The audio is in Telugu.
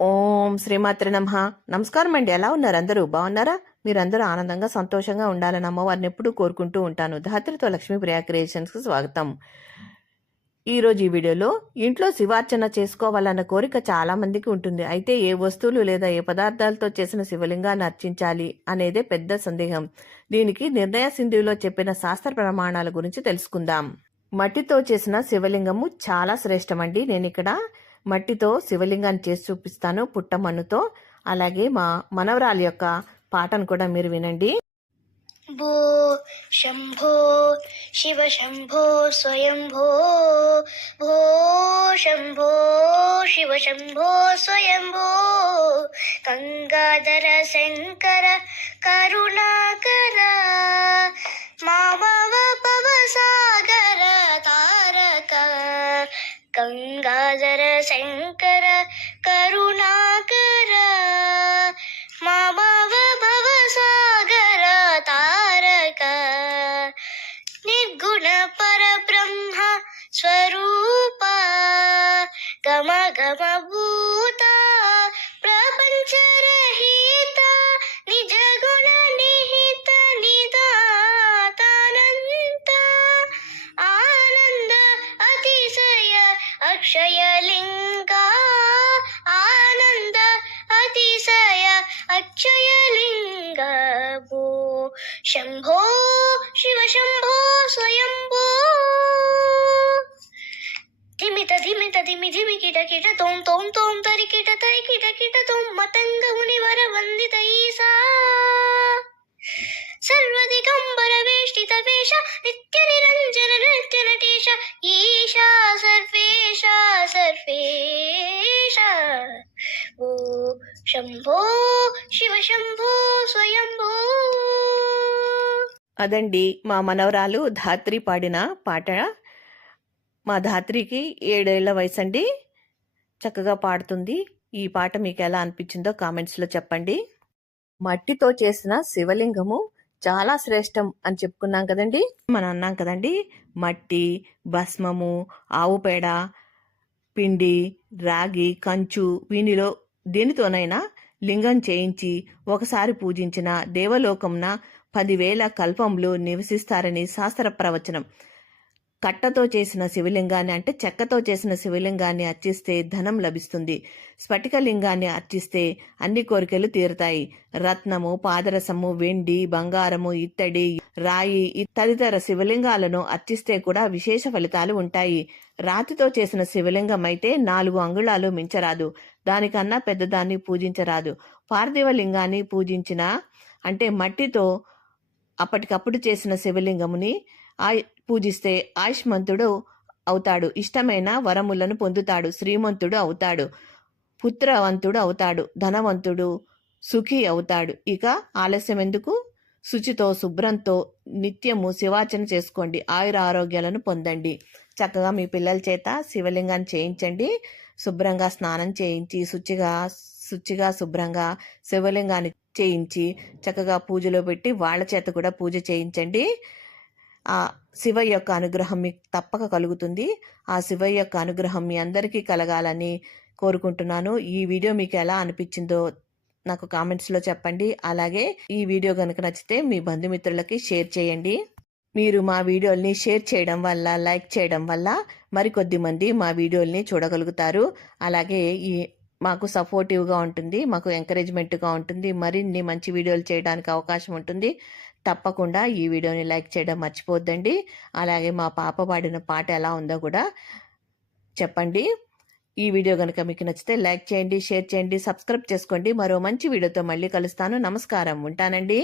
ఓం శ్రీమాత్రి నమః. నమస్కారం అండి. ఎలా ఉన్నారు? అందరూ బాగున్నారా? మీరందరూ ఆనందంగా సంతోషంగా ఉండాలని అమ్మవారిని ఎప్పుడూ కోరుకుంటూ ఉంటాను. ధాత్రితో లక్ష్మీప్రియ క్రియేషన్స్కి స్వాగతం. ఈరోజు ఈ వీడియోలో ఇంట్లో శివార్చన చేసుకోవాలన్న కోరిక చాలా మందికి ఉంటుంది. అయితే ఏ వస్తువులు లేదా ఏ పదార్థాలతో చేసిన శివలింగాన్ని అర్చించాలి అనేదే పెద్ద సందేహం. దీనికి నిర్ణయ సింధువులో చెప్పిన శాస్త్ర ప్రమాణాల గురించి తెలుసుకుందాం. మట్టితో చేసిన శివలింగము చాలా శ్రేష్టమండి. నేను ఇక్కడ మట్టితో శివలింగాన్ని చేసి చూపిస్తాను పుట్టమన్నుతో. అలాగే మా మనవరాలి యొక్క పాటను కూడా మీరు వినండి. భో శంభో శివ శంభో స్వయంభో భో శంభో శివ శంభో స్వయంభో గంగాధర శంకర కరుణాకర गङ्गाधर शङ्कर करुणाकर भव सागर तारक निर्गुण परब्रह्म स्वरूप गम गम भू ధిమిత ధిమిత ధిమి కిట కిట తోం తోం తోం తరి కిట తరి కిట కిట తోం మతంగ వర వందిత ఈసా సర్వదిగంబర వేష్టిత వేష నిత్య నిరంజన నృత్య నటేష ఈశా సర్వేష సర్వేష ఓ శంభో శివ శంభో స్వయంభో అదండి మా మనవరాలు ధాత్రి పాడిన పాట మా ధాత్రికి ఏడేళ్ళ వయసు అండి చక్కగా పాడుతుంది. ఈ పాట మీకు ఎలా అనిపించిందో కామెంట్స్లో చెప్పండి. మట్టితో చేసిన శివలింగము చాలా శ్రేష్టం అని చెప్పుకున్నాం కదండి. మనం అన్నాం కదండి మట్టి భస్మము ఆవు పేడ పిండి రాగి కంచు వీనిలో దేనితోనైనా లింగం చేయించి ఒకసారి పూజించిన దేవలోకంన పదివేల కల్పంలో నివసిస్తారని శాస్త్ర ప్రవచనం. కట్టతో చేసిన శివలింగాన్ని అంటే చెక్కతో చేసిన శివలింగాన్ని అర్చిస్తే ధనం లభిస్తుంది. స్ఫటికలింగాన్ని అర్చిస్తే అన్ని కోరికలు తీరుతాయి. రత్నము పాదరసము వెండి బంగారము ఇత్తడి రాయి తదితర శివలింగాలను అర్చిస్తే కూడా విశేష ఫలితాలు ఉంటాయి. రాతితో చేసిన శివలింగం అయితే నాలుగు అంగుళాలు మించరాదు. దానికన్నా పెద్దదాన్ని పూజించరాదు. పార్థివ లింగాన్ని పూజించిన అంటే మట్టితో అప్పటికప్పుడు చేసిన శివలింగముని ఆయ్ పూజిస్తే ఆయుష్మంతుడు అవుతాడు. ఇష్టమైన వరములను పొందుతాడు. శ్రీమంతుడు అవుతాడు. పుత్రవంతుడు అవుతాడు. ధనవంతుడు సుఖి అవుతాడు. ఇక ఆలస్యం ఎందుకు? శుచితో శుభ్రంతో నిత్యము శివాచన చేసుకోండి. ఆయుర ఆరోగ్యాలను పొందండి. చక్కగా మీ పిల్లల చేత శివలింగాన్ని చేయించండి. శుభ్రంగా స్నానం చేయించి శుచిగా శుచిగా శుభ్రంగా శివలింగాన్ని చేయించి చక్కగా పూజలో పెట్టి వాళ్ళ చేత కూడా పూజ చేయించండి. ఆ శివ యొక్క అనుగ్రహం మీకు తప్పక కలుగుతుంది. ఆ శివ యొక్క అనుగ్రహం మీ అందరికీ కలగాలని కోరుకుంటున్నాను. ఈ వీడియో మీకు ఎలా అనిపించిందో నాకు కామెంట్స్లో చెప్పండి. అలాగే ఈ వీడియో కనుక నచ్చితే మీ బంధుమిత్రులకి షేర్ చేయండి. మీరు మా వీడియోల్ని షేర్ చేయడం వల్ల లైక్ చేయడం వల్ల మరికొద్ది మంది మా వీడియోల్ని చూడగలుగుతారు. అలాగే ఈ మాకు సపోర్టివ్గా ఉంటుంది మాకు ఎంకరేజ్మెంట్గా ఉంటుంది. మరిన్ని మంచి వీడియోలు చేయడానికి అవకాశం ఉంటుంది. తప్పకుండా ఈ వీడియోని లైక్ చేయడం మర్చిపోద్దండి అలాగే మా పాప పాడిన పాట ఎలా ఉందో కూడా చెప్పండి. ఈ వీడియో కనుక మీకు నచ్చితే లైక్ చేయండి షేర్ చేయండి సబ్స్క్రైబ్ చేసుకోండి. మరో మంచి వీడియోతో మళ్ళీ కలుస్తాను. నమస్కారం. ఉంటానండి.